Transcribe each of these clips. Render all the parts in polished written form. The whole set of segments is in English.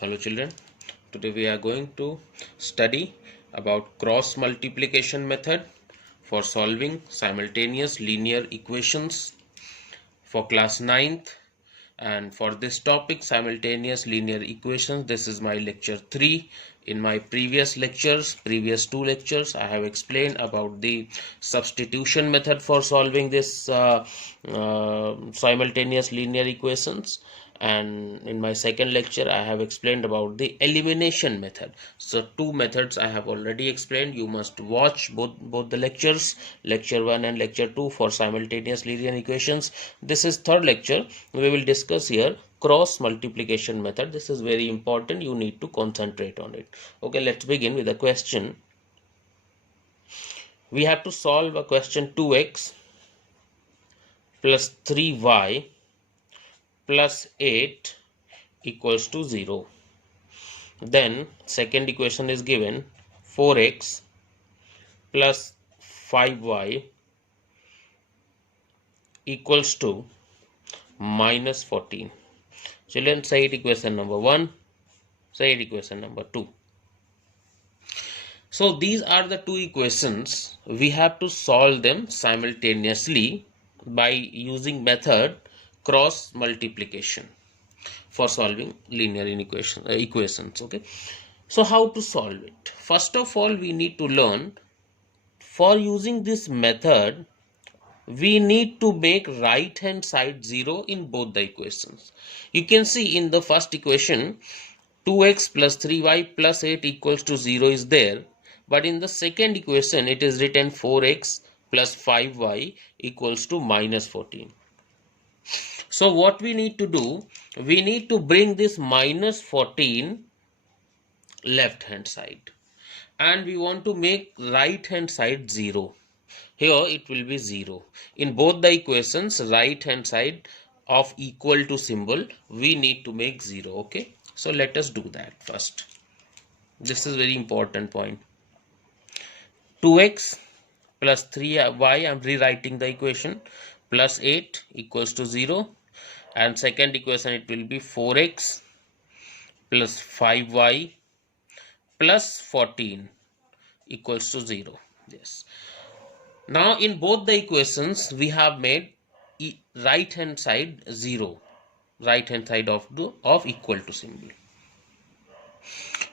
Hello children, today we are going to study about cross multiplication method for solving simultaneous linear equations for class 9th, and for this topic simultaneous linear equations, this is my lecture 3. In my previous two lectures, I have explained about the substitution method for solving this simultaneous linear equations, and in my second lecture I have explained about the elimination method. So two methods I have already explained. You must watch both the lectures, lecture 1 and lecture 2, for simultaneous linear equations. This is third lecture. We will discuss here cross multiplication method. This is very important, you need to concentrate on it. Okay, let's begin with a question. We have to solve a question 2x plus 3y plus 8 equals to 0. Then second equation is given, 4x plus 5y equals to minus 14. Children, say it equation number 1, say it equation number 2. So these are the two equations. We have to solve them simultaneously by using method cross multiplication for solving linear equations. Okay, so how to solve it? First of all, we need to learn, for using this method we need to make right hand side 0 in both the equations. You can see in the first equation 2x plus 3y plus 8 equals to 0 is there, but in the second equation it is written 4x plus 5y equals to minus 14. So what we need to do, we need to bring this minus 14 left hand side, and we want to make right hand side 0. Here it will be 0. In both the equations, right hand side of equal to symbol we need to make 0. Okay, so let us do that first. This is very important point. 2x plus 3y, I am rewriting the equation, plus 8 equals to 0, and second equation it will be 4x plus 5y plus 14 equals to 0. Yes. Now in both the equations we have made right hand side 0, right hand side of equal to symbol.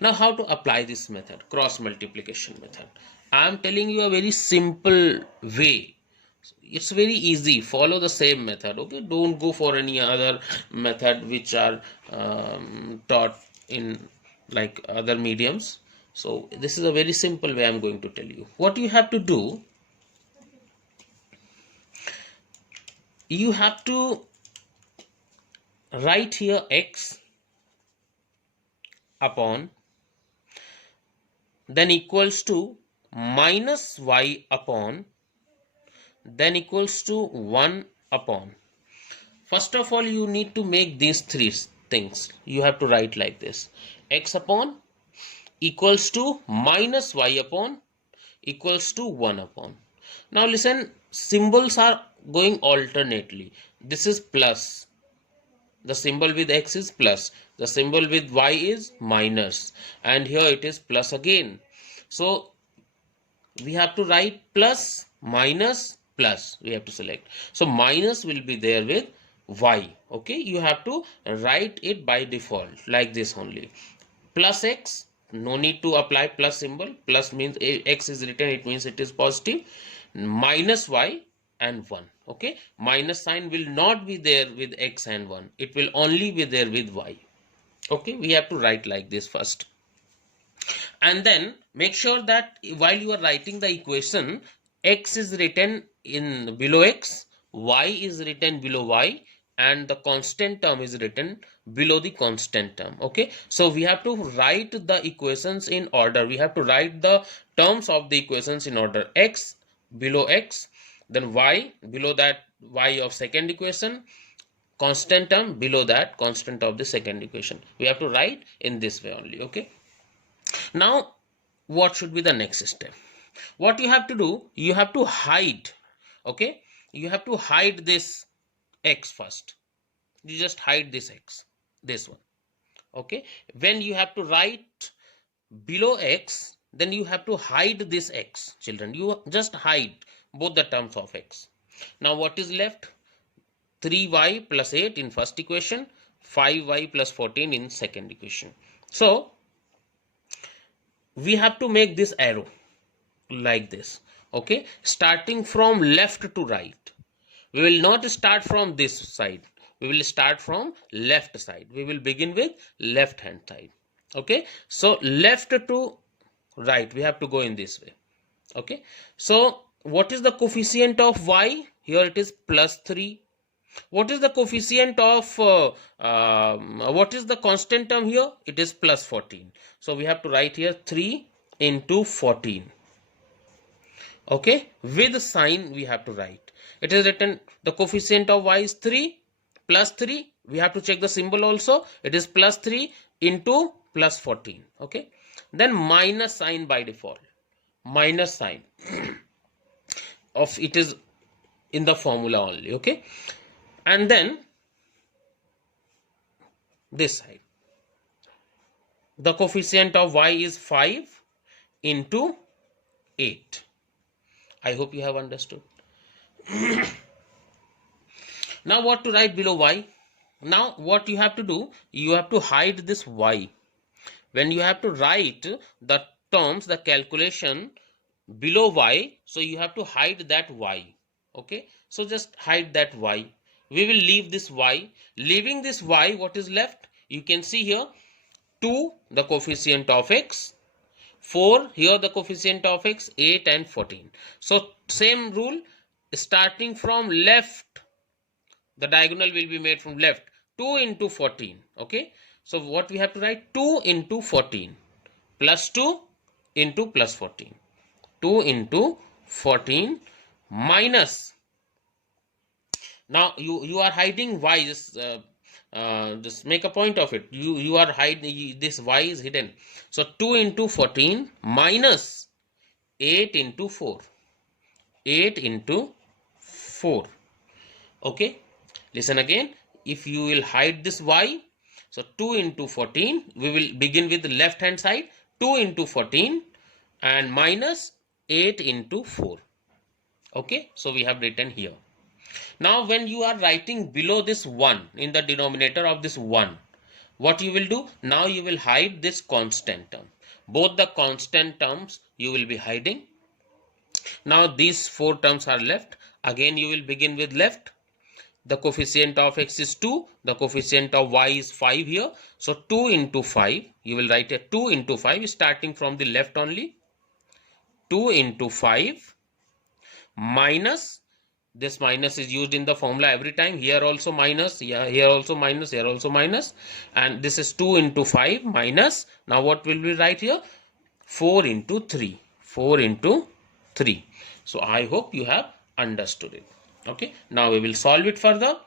Now how to apply this method, cross multiplication method? I am telling you a very simple way. It's very easy, follow the same method. Okay, don't go for any other method which are taught in like other mediums. So this is a very simple way I am going to tell you. What you have to do, you have to write here x upon, then equals to minus y upon, then equals to 1 upon. First of all, you need to make these three things. You have to write like this: x upon equals to minus y upon equals to 1 upon. Now listen, symbols are going alternately. This is plus, the symbol with x is plus, the symbol with y is minus, and here it is plus again. So we have to write plus, minus, plus, we have to select. So minus will be there with y. Okay, you have to write it by default like this only. Plus x, no need to apply plus symbol. Plus means x is written, it means it is positive. Minus y and 1. Okay, minus sign will not be there with x and 1, it will only be there with y. Okay, we have to write like this first, and then make sure that while you are writing the equation, x is written in below x, y is written below y, and the constant term is written below the constant term. Okay, so we have to write the equations in order. We have to write the terms of the equations in order: x below x, then y below that y of second equation, constant term below that constant of the second equation. We have to write in this way only. Okay, now what should be the next step? What you have to do, you have to hide. Okay, you have to hide this x first. You just hide this x, this one. Okay, when you have to write below x, then you have to hide this x, children. You just hide both the terms of x. Now what is left? 3y plus 8 in first equation, 5y plus 14 in second equation. So we have to make this arrow like this. Okay, starting from left to right. We will not start from this side. We will start from left side. We will begin with left hand side. Okay, so left to right, we have to go in this way. Okay, so what is the coefficient of y? Here it is plus 3. What is the coefficient of what is the constant term here? It is plus 14. So we have to write here 3 into 14. Okay, with sign we have to write. It is written the coefficient of y is 3 plus 3. We have to check the symbol also. It is plus 3 into plus 14. Okay, then minus sign by default. Minus sign of it is in the formula only. Okay, and then this side, the coefficient of y is 5 into 8. I hope you have understood. Now what to write below y? Now what you have to do, you have to hide this y. When you have to write the terms, the calculation below y, so you have to hide that y. Okay, so just hide that y. We will leave this y. Leaving this y, what is left? You can see here 2, the coefficient of x, 4, here the coefficient of x, 8 and 14. So same rule, starting from left, the diagonal will be made from left, 2 into 14. Okay, so what we have to write? 2 into 14 plus 2 into plus 14. 2 into 14 minus, now you are hiding y, just make a point of it. You are hiding, this y is hidden. So 2 into 14 minus 8 into 4. 8 into 4. Okay, listen again. If you will hide this y, so 2 into 14, we will begin with the left hand side. 2 into 14 and minus 8 into 4. Okay, so we have written here. Now when you are writing below this 1, in the denominator of this 1, what you will do? Now you will hide this constant term. Both the constant terms you will be hiding. Now these 4 terms are left. Again you will begin with left. The coefficient of x is 2. The coefficient of y is 5 here. So 2 into 5. You will write a 2 into 5 starting from the left only. 2 into 5 minus, this minus is used in the formula every time. Here also minus, here also minus, here also minus. And this is 2 into 5 minus. Now what will we write here? 4 into 3. 4 into 3. So I hope you have understood it. Okay, now we will solve it further.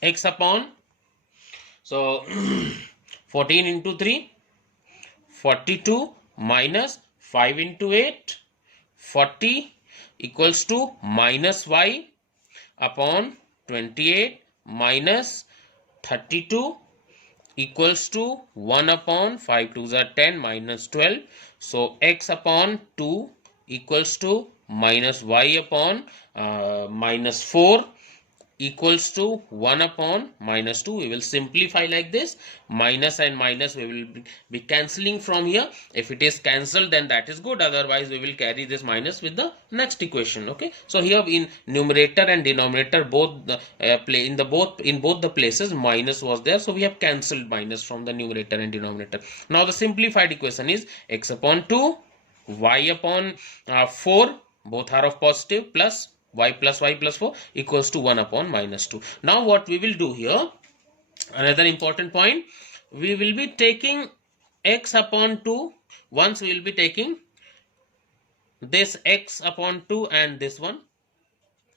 X upon, so 14 into 3, 42 minus 5 into 8, 40 equals to minus y upon 28 minus 32 equals to 1 upon 5 2s are 10 minus 12. So x upon 2 equals to minus y upon minus 4 equals to 1 upon minus 2. We will simplify like this. Minus and minus we will be cancelling from here. If it is cancelled, then that is good. Otherwise we will carry this minus with the next equation. Okay, so here in numerator and denominator both the in both the places minus was there, so we have cancelled minus from the numerator and denominator. Now the simplified equation is x upon 2 y upon 4, both are of positive, plus y plus 4 equals to 1 upon minus 2. Now what we will do here, another important point, we will be taking x upon 2. Once we will be taking this x upon 2 and this one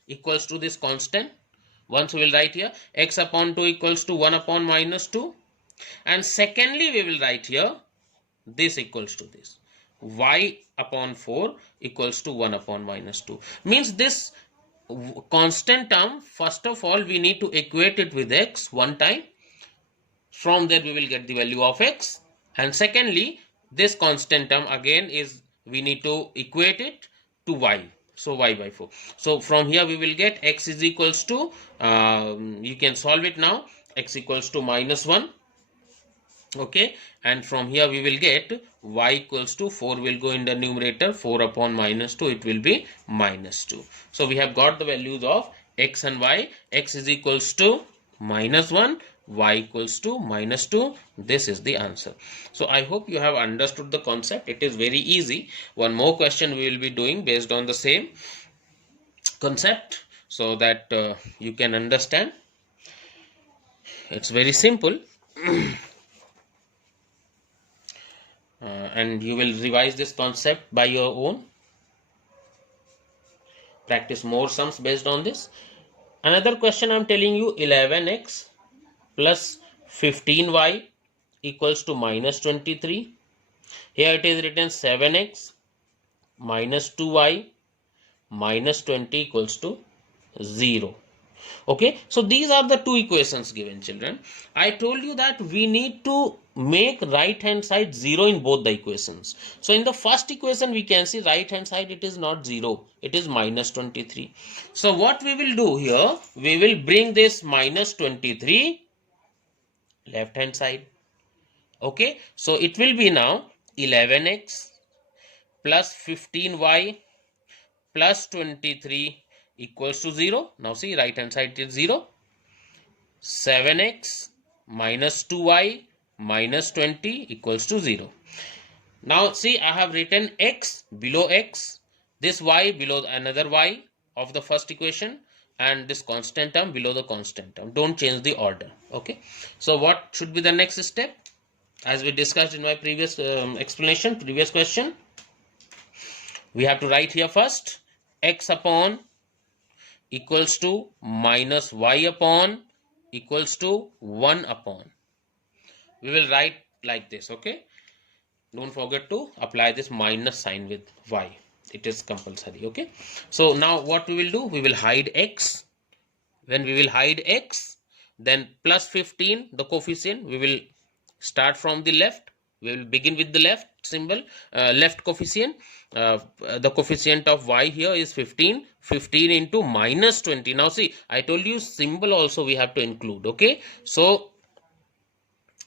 equals to this constant. Once we will write here x upon 2 equals to 1 upon minus 2. And secondly we will write here this equals to this. Y upon 4 equals to 1 upon minus 2. Means this constant term, first of all we need to equate it with x one time. From there we will get the value of x. And secondly, this constant term again is, we need to equate it to y. So y by 4. So from here we will get x is equals to, you can solve it now, x equals to -1. Okay, and from here we will get y equals to 4 will go in the numerator, 4 upon -2, it will be -2. So we have got the values of x and y. X is equals to -1, y equals to -2. This is the answer. So I hope you have understood the concept. It is very easy. One more question we will be doing based on the same concept, so that you can understand. It's very simple. And you will revise this concept by your own. Practice more sums based on this. Another question I'm telling you, 11x plus 15y equals to -23. Here it is written 7x minus 2y minus 20 equals to 0. Okay, so these are the two equations given, children. I told you that we need to make right hand side 0 in both the equations. So in the first equation we can see right hand side it is not 0, it is -23. So what we will do here, we will bring this -23 left hand side. Okay, so it will be now 11x plus 15y plus 23 equals to 0. Now see, right hand side is 0. 7x minus 2y minus 20 equals to 0. Now see, I have written x below x, this y below another y of the first equation, and this constant term below the constant term. Don't change the order. Okay, so what should be the next step? As we discussed in my previous explanation, previous question, we have to write here first x upon equals to minus y upon equals to 1 upon. We will write like this. Okay, don't forget to apply this minus sign with y. It is compulsory. Okay, so now what we will do, we will hide x. When we will hide x, then plus 15, the coefficient, we will start from the left. We will begin with the left symbol, left coefficient. The coefficient of y here is 15. 15 into minus 20. Now see, I told you symbol also we have to include. Okay, so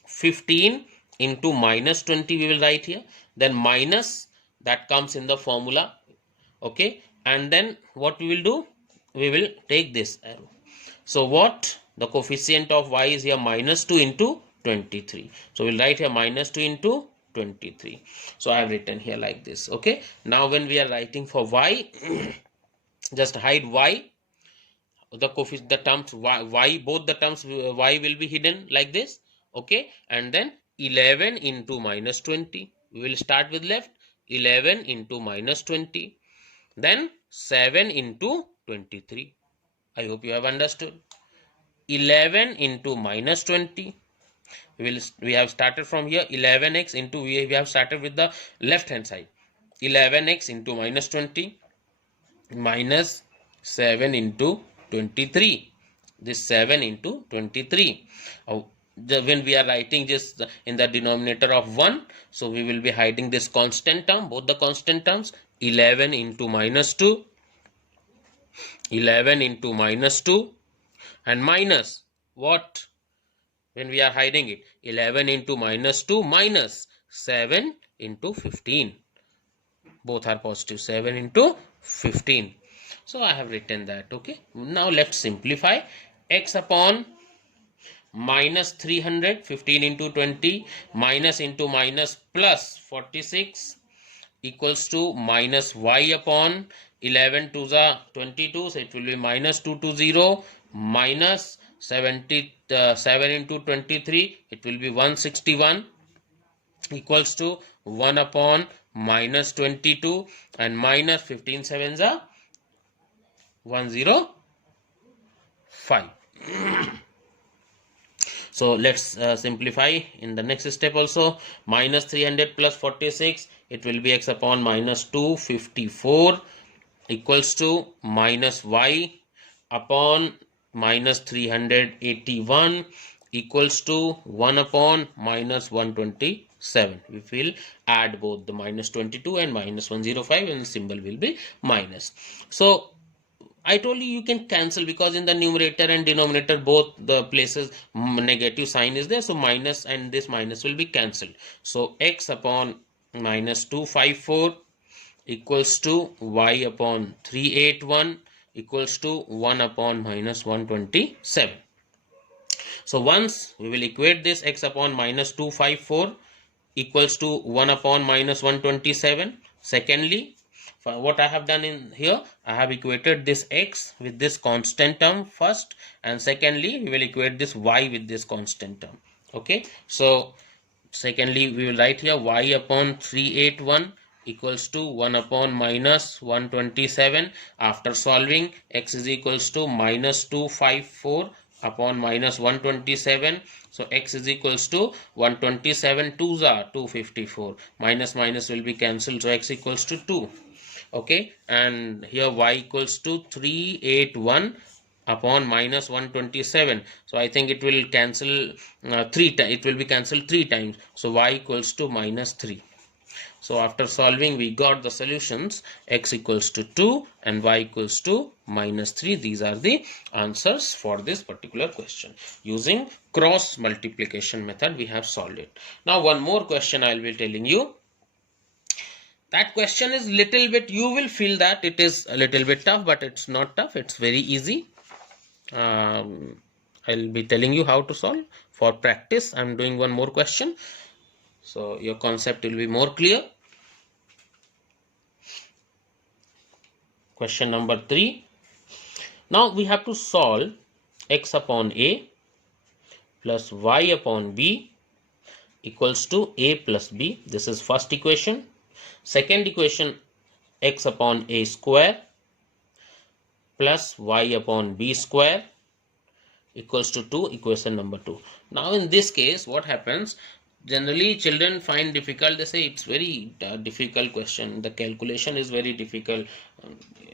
15 into minus 20 we will write here. Then minus, that comes in the formula. Okay, and then what we will do, we will take this arrow. So what, the coefficient of y is here -2 into 23. So we'll write here -2 into 23. So I have written here like this. Okay, now when we are writing for y, just hide y, the coefficient, the terms y, both the terms y will be hidden like this. Okay, and then 11 into -20. We will start with left. 11 into -20. Then 7 into 23. I hope you have understood. 11 into -20. We have started from here. 11x into, we have started with the left hand side. 11x into -20 minus 7 into 23. This 7 into 23. When we are writing this in the denominator of 1, so we will be hiding this constant term, both the constant terms. 11 into -2. 11 into -2 and minus what, when we are hiding it, 11 into -2 minus 7 into 15. Both are positive. 7 into 15. So I have written that. Okay, now let's simplify. X upon minus 300, 15 into 20, minus into minus plus 46 equals to minus y upon 11 to the 22, so it will be -2 to 0, minus 77 into 23, it will be 161 equals to 1 upon -22, and minus 15 sevens are 105. So let's simplify in the next step also. Minus 300 plus 46, it will be x upon -254 equals to minus y upon minus 381 equals to 1 upon minus 127. We will add both the minus 22 and minus 105 and the symbol will be minus. So I told you can cancel because in the numerator and denominator both the places negative sign is there. So minus and this minus will be cancelled. So x upon minus 254 equals to y upon 381 equals to 1 upon minus 127. So once we will equate this x upon minus 254 equals to 1 upon minus 127. Secondly, for what I have done in here, I have equated this x with this constant term first, and secondly we will equate this y with this constant term. Okay, so secondly we will write here y upon 381 equals to 1 upon minus 127. After solving, x is equals to minus 254 upon minus 127. So x is equals to 127 2s are 254, minus minus will be cancelled, so x equals to 2. Okay, and here y equals to 381 upon minus 127. So I think it will cancel it will be cancelled 3 times, so y equals to minus 3. So after solving, we got the solutions x equals to 2 and y equals to minus 3. These are the answers for this particular question. Using cross multiplication method, we have solved it. Now one more question I will be telling you. That question is little bit, you will feel that it is a little bit tough, but it's not tough. It's very easy. I'll be telling you how to solve. For practice, I'm doing one more question, so your concept will be more clear. Question number 3. Now we have to solve x upon a plus y upon b equals to a plus b. This is first equation. Second equation, x upon a square plus y upon b square equals to 2, equation number 2. Now in this case, what happens? Generally children find difficult, they say it's very difficult question, the calculation is very difficult,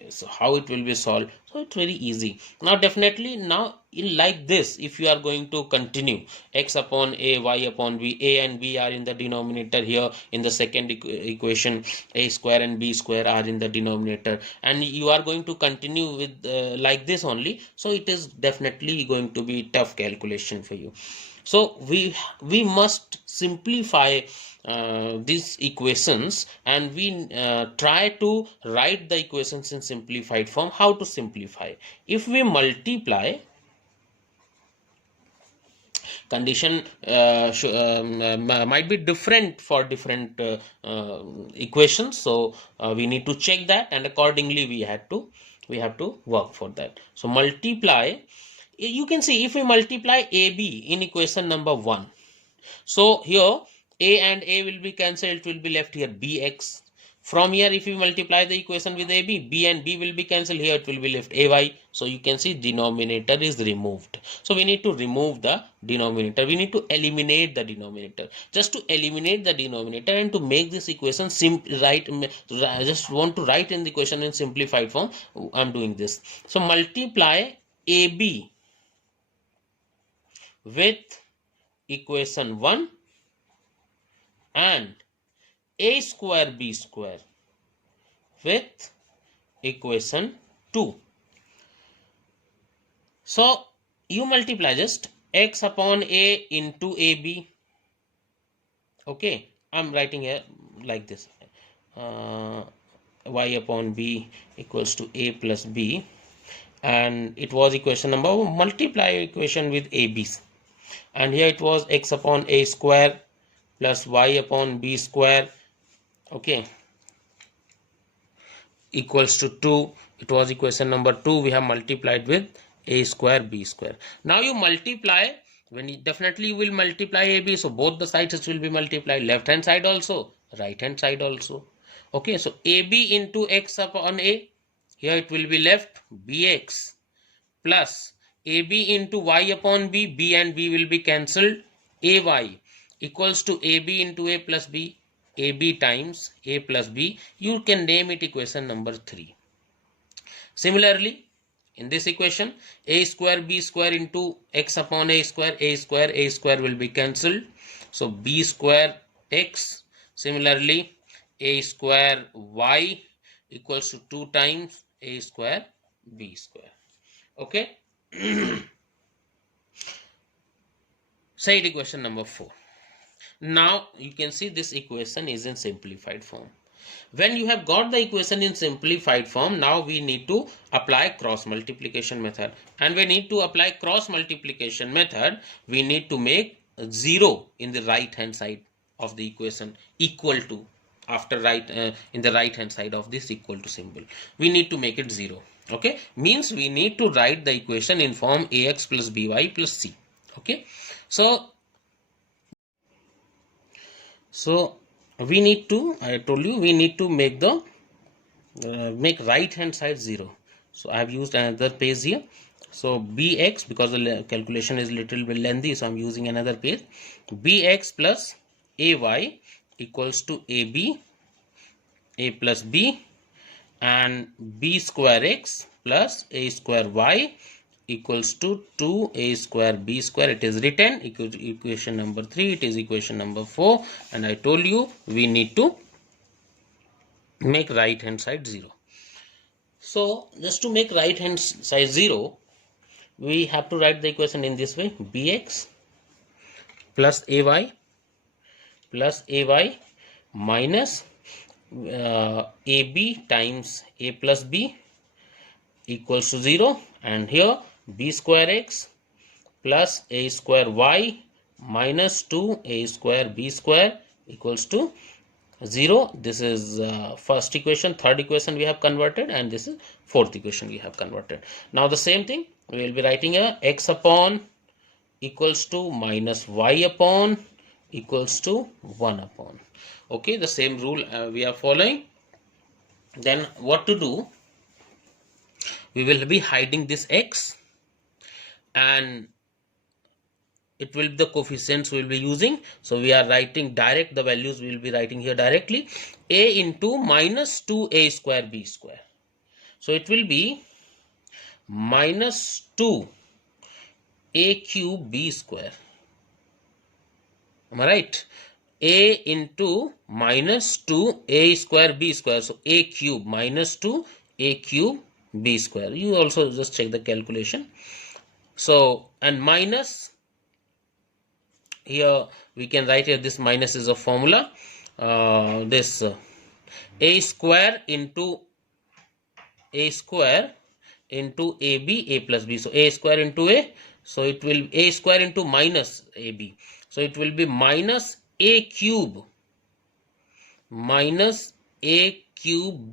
so how it will be solved? So it's very easy. Now definitely, now in like this, if you are going to continue x upon a, y upon b, a and b are in the denominator here in the second equation, a square and b square are in the denominator, and you are going to continue with like this only, so it is definitely going to be tough calculation for you. So we must simplify these equations, and we try to write the equations in simplified form. How to simplify? If we multiply, condition might be different for different equations, so we need to check that, and accordingly we have to work for that. So multiply, you can see if we multiply AB in equation number 1, so here a and a will be cancelled, it will be left here bx. From here, if we multiply the equation with AB, b and b will be cancelled, here it will be left ay. So you can see denominator is removed. So we need to remove the denominator, we need to eliminate the denominator. Just to eliminate the denominator and to make this equation I just want to write in the equation in simplified form, I'm doing this. So multiply AB with equation 1 and a square b square with equation 2. So you multiply just x upon a into ab. Okay, I'm writing here like this, y upon b equals to a plus b, and it was equation number 1, multiply equation with ab, and here it was x upon a square plus y upon b square, okay, equals to 2. It was equation number 2, we have multiplied with a square b square. Now you multiply, when you definitely you will multiply ab, so both the sides will be multiplied, left hand side also, right hand side also. Okay, so ab into x upon a, here it will be left bx plus ab into y upon b, b and b will be cancelled, ay equals to ab into a plus b, ab times a plus b, you can name it equation number 3. Similarly, In this equation, a square b square into x upon a square will be cancelled. So b square x, similarly a square y equals to 2 times a square b square. Okay. Side equation number 4. Now you can see this equation is in simplified form. When you have got the equation in simplified form, now we need to apply cross multiplication method. And we need to apply cross multiplication method, we need to make 0 in the right hand side of the equation equal to, after in the right hand side of this equal to symbol, we need to make it 0. Okay, means we need to write the equation in form ax plus by plus c. Okay, so we need to, I told you, we need to make the make right hand side 0. So I have used another page here. So bx, because the calculation is little bit lengthy, so I'm using another page. Bx plus ay equals to ab, a plus b, and b square x plus a square y equals to 2a square b square. It is written equation number 3. It is equation number 4, and I told you we need to make right hand side 0. So just to make right hand side 0, we have to write the equation in this way: bx plus ay minus ab times a plus b equals to 0, and here b square x plus a square y minus 2a square b square equals to 0. This is first equation. Third equation we have converted, and this is fourth equation we have converted. Now the same thing, we will be writing a x upon equals to minus y upon equals to 1 upon. Okay, the same rule we are following. Then what to do? We will be hiding this x, and it will be the coefficients we will be using. So we are writing direct the values, we will be writing here directly: a into minus 2a square b square. So it will be minus 2 a cube b square. Am I right? A into minus 2 a square b square. So a cube minus 2 a cube b square. You also just check the calculation. So, and minus, here we can write here, this minus is a formula. This a square into ab a plus b. So a square into a, so it will a square into minus ab, so it will be minus a cube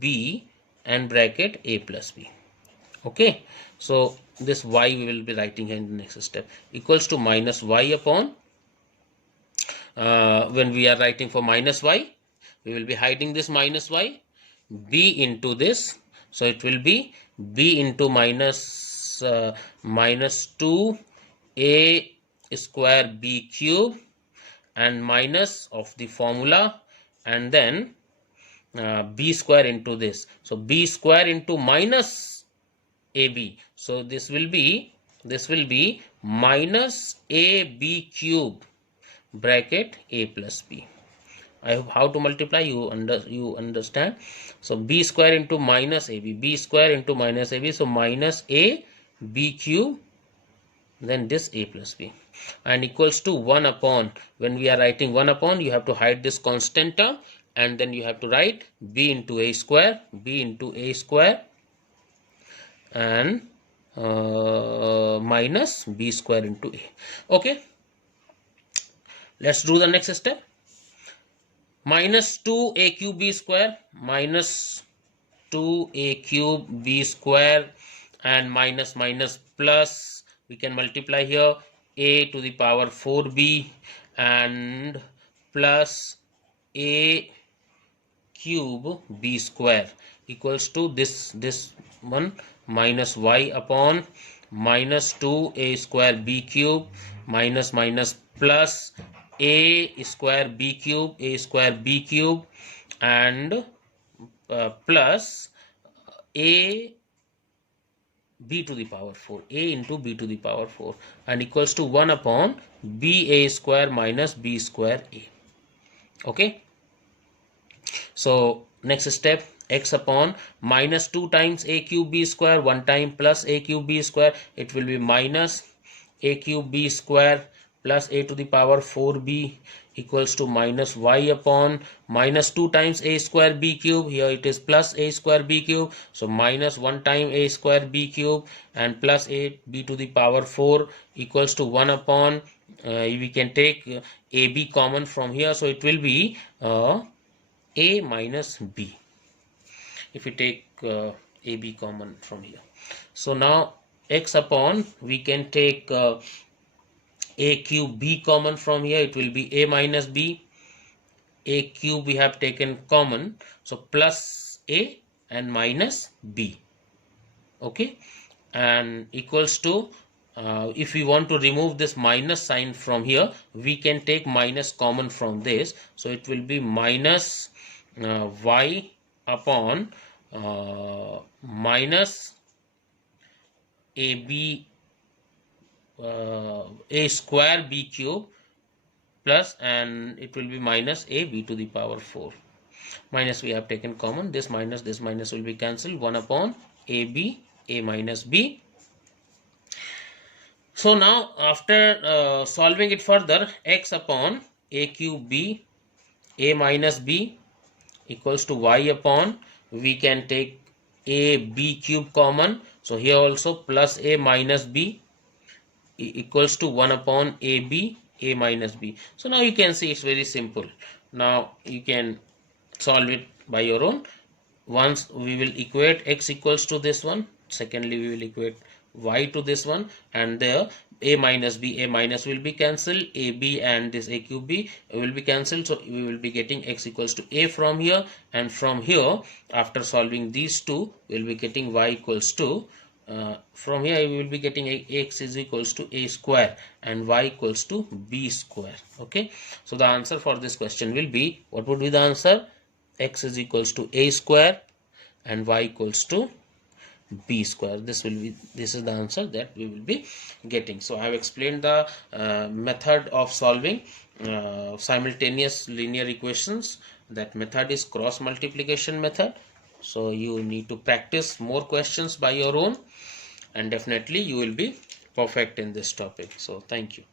b and bracket a plus b. Okay, so this y we will be writing here in the next step equals to minus y upon, when we are writing for minus y, we will be hiding this minus y, b into this, so it will be b into minus 2 a square b cube and minus of the formula, and then b square into this, so b square into minus ab, so this will be minus ab cube bracket a plus b. I hope how to multiply you understand. So b square into minus ab, b square into minus ab, so minus a b cube, then this a plus b, and equals to 1 upon. When we are writing 1 upon, you have to hide this constant term, and then you have to write b into a square, and minus b square into a. Okay, let's do the next step. Minus 2a cube b square minus 2a cube b square and minus plus, we can multiply here, a to the power 4b and plus a cube b square equals to this one, minus y upon minus 2a square b cube minus plus a square b cube and plus a b to the power 4, a into b to the power 4, and equals to 1 upon ba square minus b square a. Okay, so next step, x upon minus 2 times a cube b square, 1 time plus a cube b square, it will be minus a cube b square plus a to the power 4b equals to minus y upon minus 2 times a square b cube, here it is plus a square b cube, so minus 1 time a square b cube and plus a b to the power 4 equals to 1 upon we can take ab common from here, so it will be a minus b if we take ab common from here. So now x upon, we can take a cube b common from here, it will be a minus b, a cube we have taken common, so plus a and minus b. Okay, and equals to if we want to remove this minus sign from here, we can take minus common from this, so it will be minus y upon minus ab a square b cube plus, and it will be minus a b to the power 4. Minus we have taken common, this minus will be cancelled, 1 upon ab a minus b. So now after solving it further, x upon a cube b a minus b equals to y upon, we can take a b cube common, so here also plus a minus b equals to 1 upon ab a minus b. So now you can see it's very simple. Now you can solve it by your own. Once we will equate x equals to this one, secondly we will equate y to this one, and there a minus will be cancelled, ab and this a cube b will be cancelled, so we will be getting x equals to a from here, and from here after solving these two we will be getting y equals to from here we will be getting x is equals to a square and y equals to b square. Okay, so the answer for this question will be, what would be the answer? X is equals to a square and y equals to b square. This is the answer that we will be getting. So I have explained the method of solving simultaneous linear equations. That method is cross multiplication method. So you need to practice more questions by your own, and definitely you will be perfect in this topic. So thank you.